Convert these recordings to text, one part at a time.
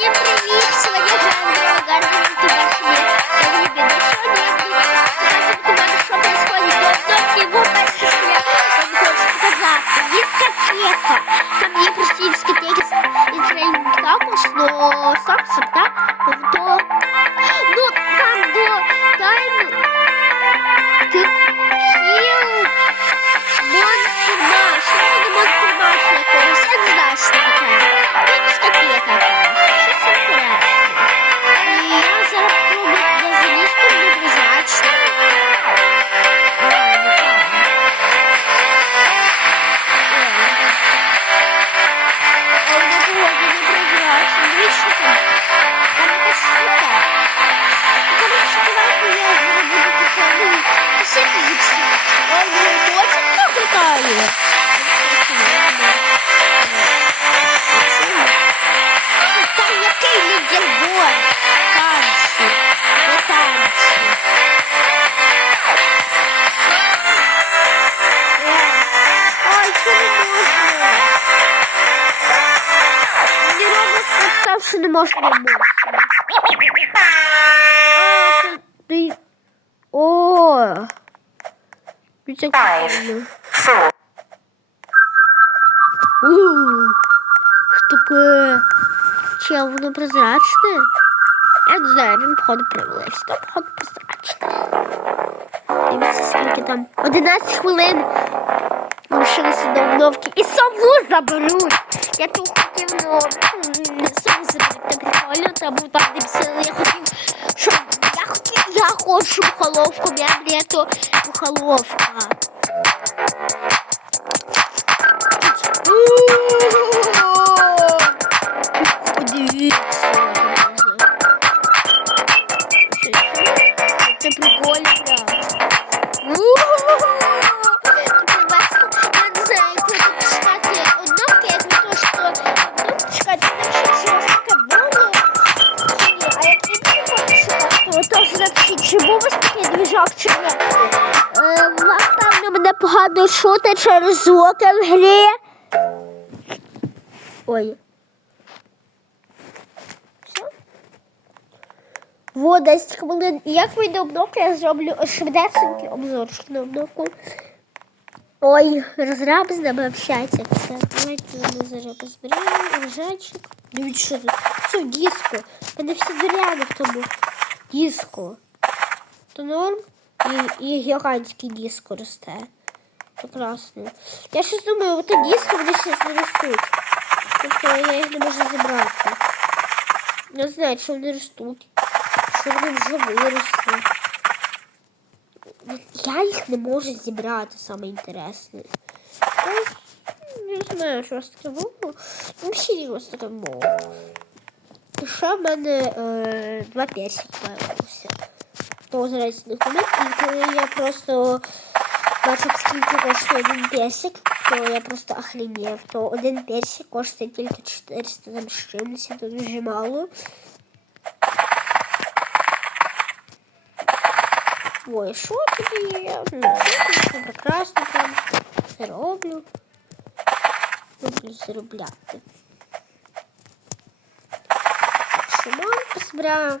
Всем привет! Сегодня играем в Гарден Тубашами. Я не беду. Сегодня я буду показывать вам, что происходит в Лондоне. Вот дальше я вам хочу показать. Дискотека. Там є прості дискотеки з тренінг також, но саксом, так? Можна мовити. А, ти, ти... О! Ууу, Штука. Чел, воно прозрачне? Я не знаю, він походу привелась. Там походу прозрачне. Дивіться, скільки там. 11 хвилин. Обновки. І сову заберуть. Я тут хотів, м, сову. Так прикольно, там був так. Я хотів, щоб... Я хотів, я хочу мухоловку. Я мрія, то мухоловка. Ось чи ні. Е, Вам мене погано чути через звуки в грі. Ой. Вот 10 хвилин. Як вийде обновка, я зроблю швидесенький обзорчик на обновку. Ой, розраб з нами общається. Так, давайте ми зараз розберемо. Рожачик. Дивіться, що тут. Це диско. У мене всі доряги в тому. Диско. То норм. І, і гігантський диско росте. Прекрасно. Я щось думаю, ото диско вони не ростуть. Тобто я їх не можу зібрати. Не знаю, чи вони ростуть. Що вони вже виросли. Я їх не можу зібрати, саме інтересне. Ось, Не знаю, що таке було. Ну, ще ось таке було. Ще в мене е, два появилися. То зараз не і коли я просто бачив, скільки коштує один персик, то я просто охренів. То один персик коштує тільки 400 там з чимось, це дуже мало. Ой, що тобі? Я ну, тобі? прекрасно прям все роблю. Люблю заробляти. Що манго збираю.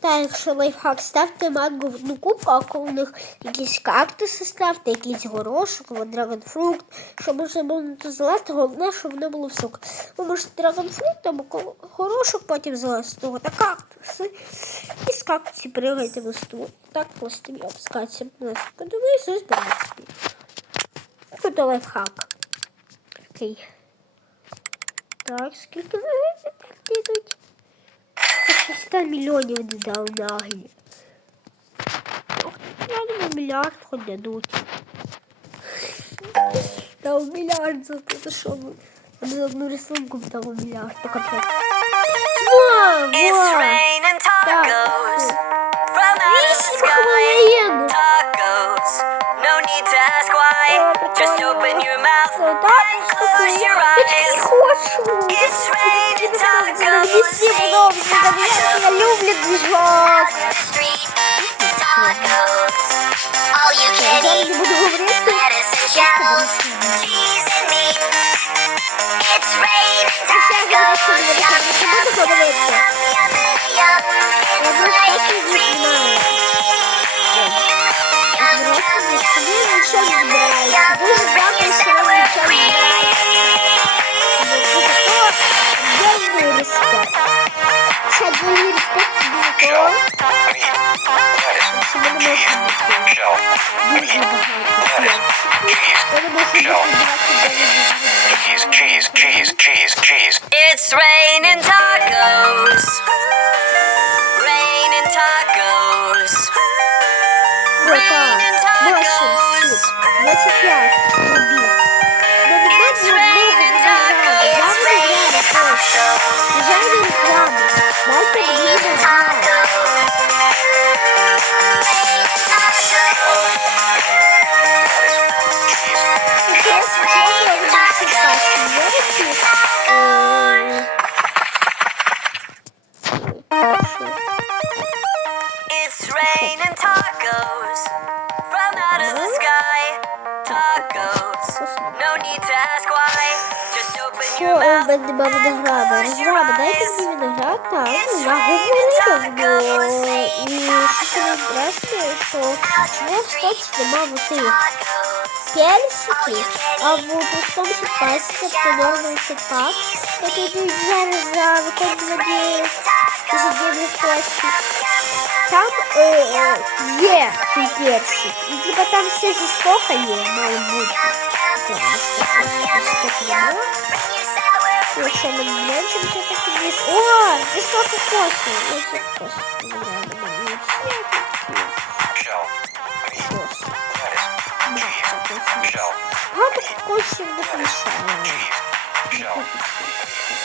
Та якщо лайфхак, ставте манго в кубку, а коли у них якісь кактуси ставте, якийсь горошок, або драгонфрукт, щоб можна було не залати, головне, щоб воно було в сок. Ви можете драгонфрукт або горошок потім залазити того та кактуси. І з кактусів пригайте в стул. Так просто я опускатися. Подивись, ось собі. Це лайфхак. Окей. Так, скільки ви йдуть? Це 100 мільйонів не дав наглі. Я думаю, мільярд хоч дадуть. Дав мільярд за те, що. Вони за одну рисунку дав мільярд. Опять. Во, it's во! raining tacos from the sky. Tacos, no need to ask why. Just open your mouth Це так and close your Я таки eyes. хочу! It's raining Мені tacos. всі подобається, я люблю двіжок. On the street, tacos. All you can Зараз eat. не буду говорити. Lettuce and shells, cheese and meat. It's raining tacos. Yum, yum. подивитися. Я просто так не знаю. Збиратися не собі нічого не Emotional. Cheese, cheese, cheese, cheese, cheese. It's raining tacos. Raining tacos. Raining tacos. 25. Raining tacos from out of the sky. Tacos. No need to ask why. Just open Що your у mouth. мене нема винограда? Розраба, дайте мені виноград, так. Ну, я говорила, і щось мені інтересно, що чому в Стоці нема в тих персики, а в простому сітпасі, тобто нормальний сітпак, який йдуть зараз за виконування ежедневних постів. Там е, е, є той персик, і типа там все зі стока є, має бути. Так, стока нема. Якщо ми не менше, то так і є. О, це сколько коштує? Я це просто забираю на мене. Shell. Meat. Lettuce. Cheese. Shell. Багато коштів не помішає. Shell.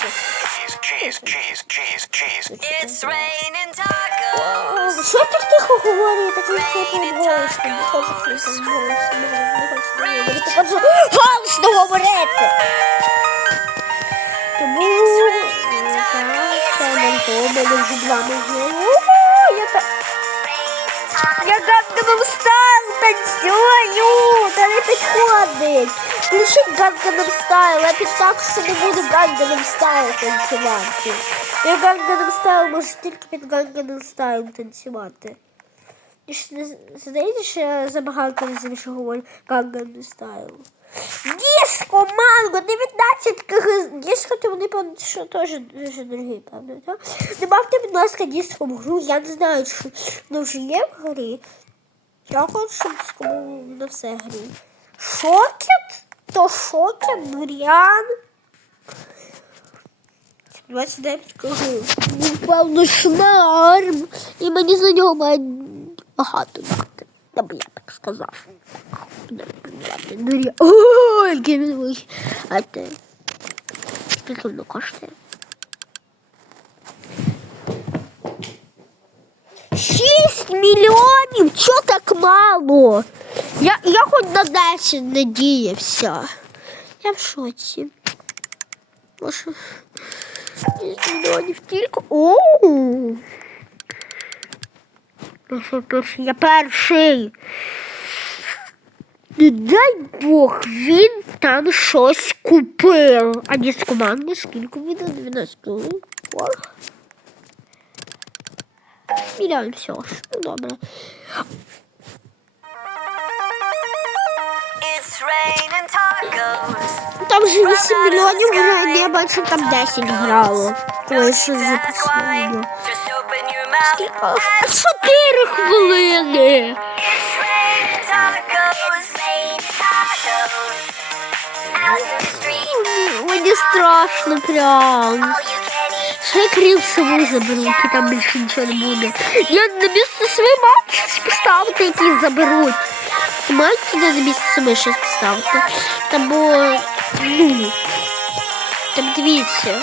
Cheese. Cheese. Cheese. Cheese. Cheese. It's raining tacos. Що так тихо говорю? Я так не голосно. Не хочу хліпати голосно. Не хочу не голосно говорити. Тому так, це у мене вже два. О, Я так... Я Gangnam Style танцюю, та не підходить. Включіть Gangnam Style, я під таксу не буду Gangnam Style танцювати. Я Gangnam Style можу тільки під Gangnam Style танцювати. І ж не здається, що я забагато разів що говорю Gangnam Style. Диско, манго, 19 кг. Диско, то вони певно, що теж дуже дорогі, певно, так? Добавте, будь ласка, диско в гру. Я не знаю, чи воно вже є в грі. Я хочу, щоб диско був на все грі. Шокет? То шокет, бурян. 29 кг. Певно, шнарм. І мені за нього має багато дати. Я б я так сказав. Ой, який він великий. А ти? Скільки воно? Шість мільйонів! Чого так мало? Я, я хоч на 10 надіявся. Я в шоці. Може, 6 мільйонів тільки. Оу! Ну що перший? Я перший. Не дай Бог, він там щось купив. А не з команди скільки буде 12 хвилин. Мільйон всього ж. Ну добре. It's raining tacos. Там же 8 мільйонів грає, я бачу там 10 грало. Коли що записано. Just open your mouth. Скільки? Чотири хвилини. Raining tacos. Raining tacos. Out in the street. Мені страшно прям. Ще крім собою заберуть, і там більше нічого не буде. Я на місце своєї мамки щось поставити, які заберуть. Туди на місце себе щось поставити? Там бо, ну, там дивіться.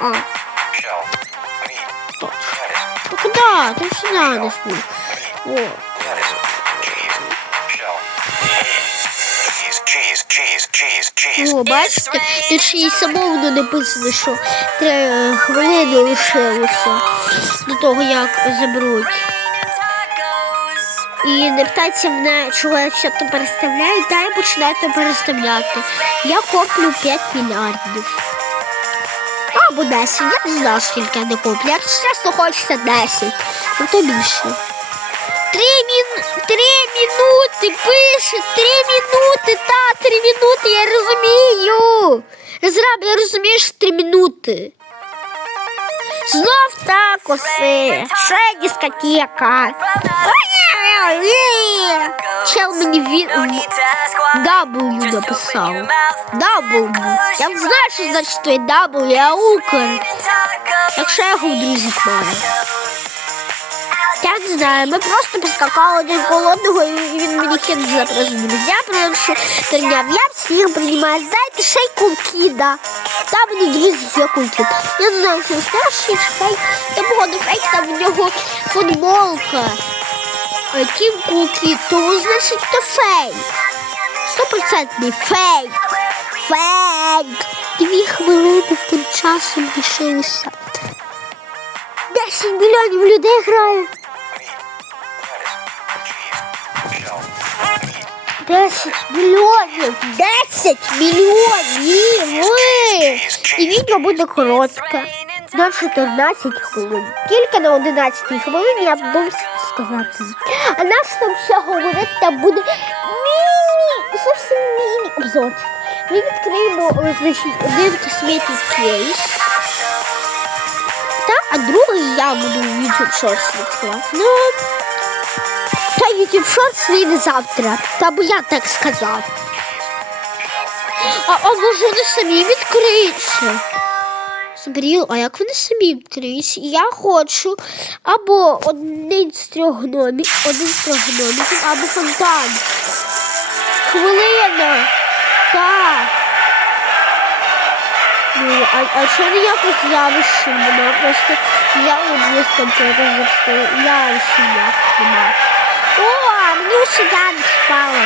А, Shell. Meat. Lettuce. ну куди? О, бачите, тут ще й самовно написано, що три хвилини лишилося до того, як заберуть. І не питайте мене, чого я все це переставляю, та я починаю переставляти. Я коплю 5 мільярдів. Або 10, я не знаю, скільки я не куплю. Якщо чесно хочеться 10, ну то більше. Три, мін... три минути пише, три минути, та, три минути, я розумію. Розраб, я розумію, що три минути. Знов так осе. Ще дискотека. Чел мені він. W написав. W. Я знаю, що значить той W, я укр. Якщо я його в друзях маю. Не знаю, ми просто поскакали один коло одного, і він мені кинув запрос нельзя, потому що прийняв. Я всіх приймаю. Знаєте, ще й кулки, да. Там мені друзі є кулки. Я не знаю, що старший фейк. Та походу фейк, там в нього футболка. А які кулки, то значить то фейк. Стопроцентний фейк. Фейк. Дві хвилини тим часом лишилися. 10 мільйонів людей грає. 10 мільйонів! 10 мільйонів! І відео буде коротке. На 14 хвилин. Тільки на 11 хвилині я буду сказати. А наш там ще говорити там буде міні, зовсім міні обзорчик. Ми відкриємо значить, один косметик кейс. Та, а другий я буду YouTube Shorts відкривати. YouTube Shorts вийде завтра. Та бо я так сказав. А, а може вони самі відкриються? Збріл, а як вони самі відкриються? Я хочу або один з трьох гномів, один з трьох гномів, або фонтан. Хвилина. Так. Ну, а, а що ніяких явищ нема? Просто я одні з комп'ютера запустила. Явищ ніяких нема. О, мне не спало.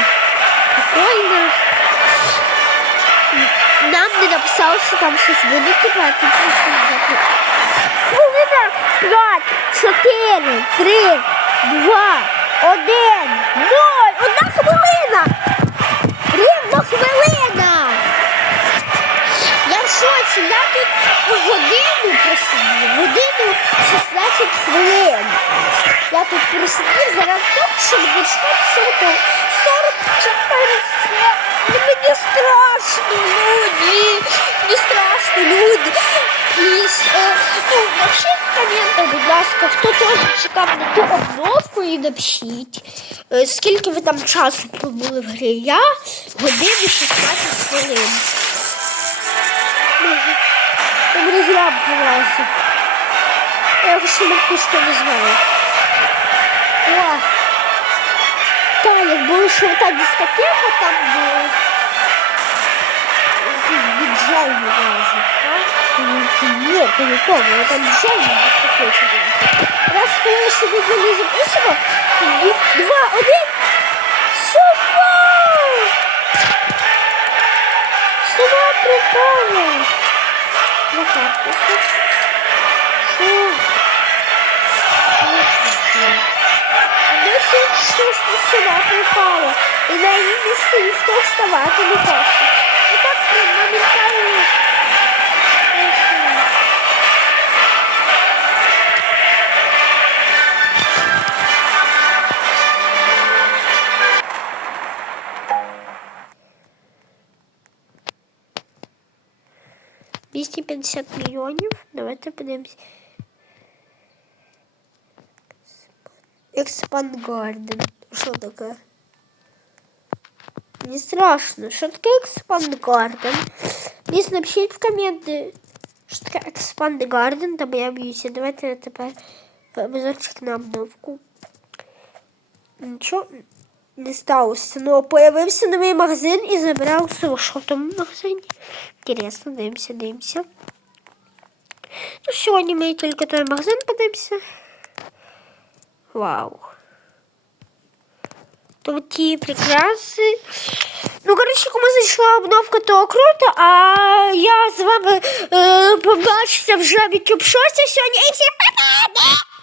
Прикольно. Нам не написали, що там щось буде типа, ты. Хвилина 5, 4, 3, 2, 1, 0. Одна хвилина. Рівно хвилина. Шоці, я тут годину просидів, годину 16 хвилин. Я тут просидів заради того, щоб дочитати 40, 44 слова. Ну, Мені страшно, люди, мені страшно, люди. Пліс, е, ну, напишіть в коментах, будь ласка, хто теж чекав на ту обновку і напишіть. Е, Скільки ви там часу побули в грі? Я годину 16 хвилин. Там розраб вилазить. Я його ще мартишка не знаю. О! Та, як було, що та дискотека там була. Якийсь біджай вилазить, так? Ну, чи Ні, то не то, але там біджай на дискотеці вилазить. Раз коли я ще відео не записував, тоді два, один. Сова! Сова прикольна! Так вот. Фу. Досі щось села припало. І на її місці ніхто вставати не хоче. 250 миллионов Давайте подивимось. Expand Garden. Що таке? Не страшно. что такое Expand Garden? Мені напишіть в комменты что такое Expand Garden, там я б'юся. Давайте тепер обзорчик на обновку. ничего не сталося. но ну, а появився новий магазин і забрав все, що в тому магазині. Інтересно, дивимося, дивимося. Ну, сьогодні ми тільки той магазин подивимося. Вау. Тут ті прикраси. Ну, коротше, кому зайшла обновка, то круто. А я з вами е, побачуся вже в YouTube шості сьогодні. І всім!